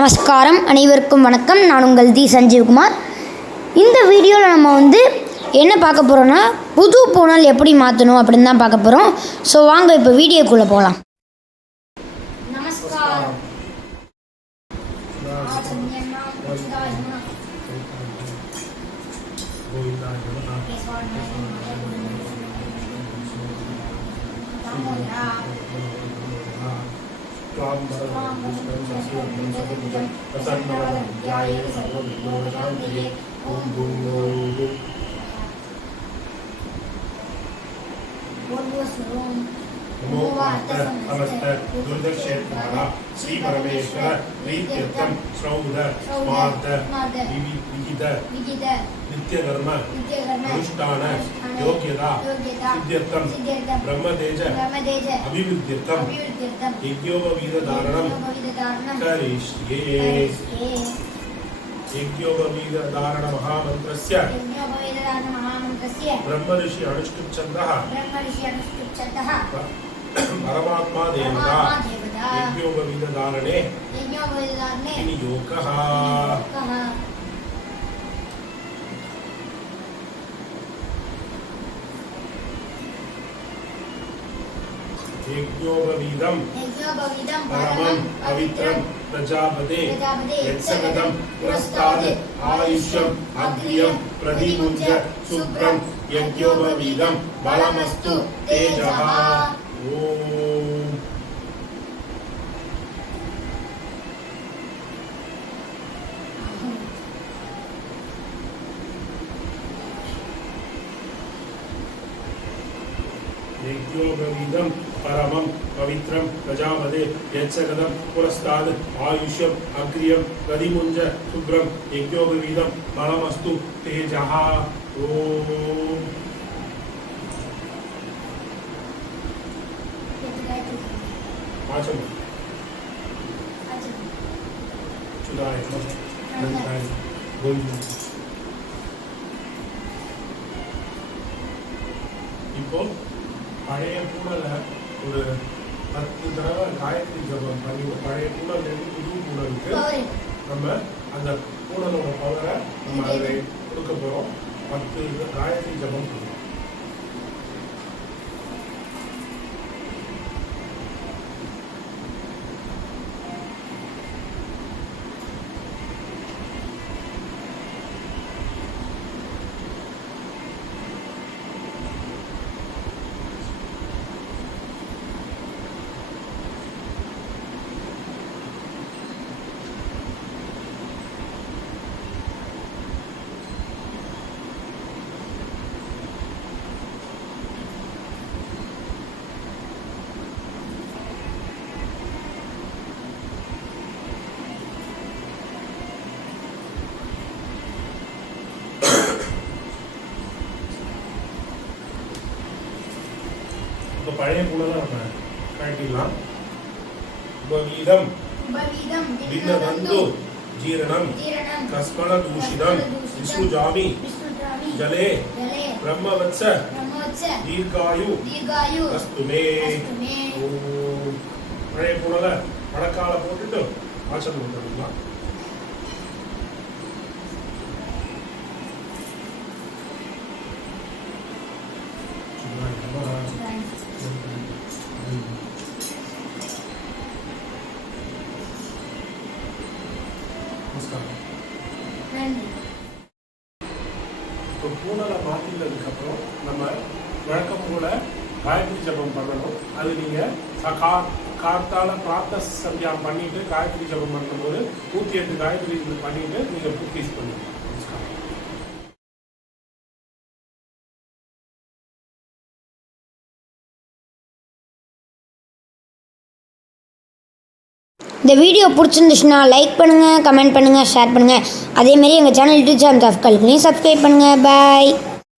நமஸ்காரம், அனைவருக்கும் வணக்கம். நான் உங்கள் தி சஞ்சீவ்குமார். இந்த வீடியோவில் நம்ம என்ன பார்க்க போகிறோன்னா, புது பூனல் எப்படி மாற்றணும் அப்படின்னு தான் பார்க்க போகிறோம். ஸோ வாங்க இப்போ வீடியோக்குள்ளே போகலாம். நமஸ்காரம். श्री परमेश्वर प्रीत्यर्थम श्रौध स्मार्त विहित नित्यधर्म अनुष्ठान योग्यता सिद्ध्यर्थम ब्रह्मतेज अभिवृद्ध्यर्थम यज्ञोपवीत धारणम करिष्ये। यज्ञोपवीत धारण महामन्त्रस्य ब्रह्मऋषि अनुष्ठुप छन्दः परमात्मा देवता यज्ञोपवीत धारणे विनियोगः। यज्ञोपवीतं परमं पवित्रं प्रजापते यत्सगतं पुरस्ताद् आयुष्यम् अग्र्यं प्रतिमुञ्च शुभ्रं यज्ञोपवीतं बलमस्तु तेजः। ओम यज्ञोपवीतं परमं पवित्रं प्रजापते यत्सगतं पुरस्ताद् आयुष्यम् अग्र्यं प्रतिमुञ्च शुभ्रं यज्ञोपवीतं बलमस्तु तेजः। ओम இப்போ பழைய பூனல ஒரு 10 தடவை காயத்ரி ஜபம் பண்ணி பழைய பூனல் இருந்து புது பூனலுக்கு நம்ம அந்த பூனலோட பவரை நம்ம அதில் கொடுக்க போகிறோம். 10 காயத்ரி ஜபம் பண்ணுவோம். இப்போ பழைய பூனலை நம்ம கழட்டிடலாம். உபவீதம் भिन्नबन्धु जीर्णं कस्मलदूषितं विसृजामि जले ब्रह्मवत्स दीर्घायु अस्तु मे। பழைய பூனலை மழைக்கால போட்டுட்டு ஆச்சரியம் வந்துடலாம். இப்போ பூனலை மாற்றினதுக்கு அப்புறம் நம்ம வழக்கம் போல காயத்ரி ஜபம் பண்ணணும். அது நீங்கள் காத்தால பிரார்த்த சந்தியா பண்ணிட்டு காயத்ரி ஜபம் பண்ணும்போது 108 காயத்ரி பண்ணிட்டு நீங்கள் ப்ராக்டிஸ் பண்ணுங்க. இந்த வீடியோ பிடிச்சிருந்துச்சுன்னா லைக் பண்ணுங்கள், கமெண்ட் பண்ணுங்கள், ஷேர் பண்ணுங்கள். அதேமாரி எங்கள் சேனல் யூடியூப் சேனல் சப்ஸ்கிரைப் பண்ணுங்கள். பாய்.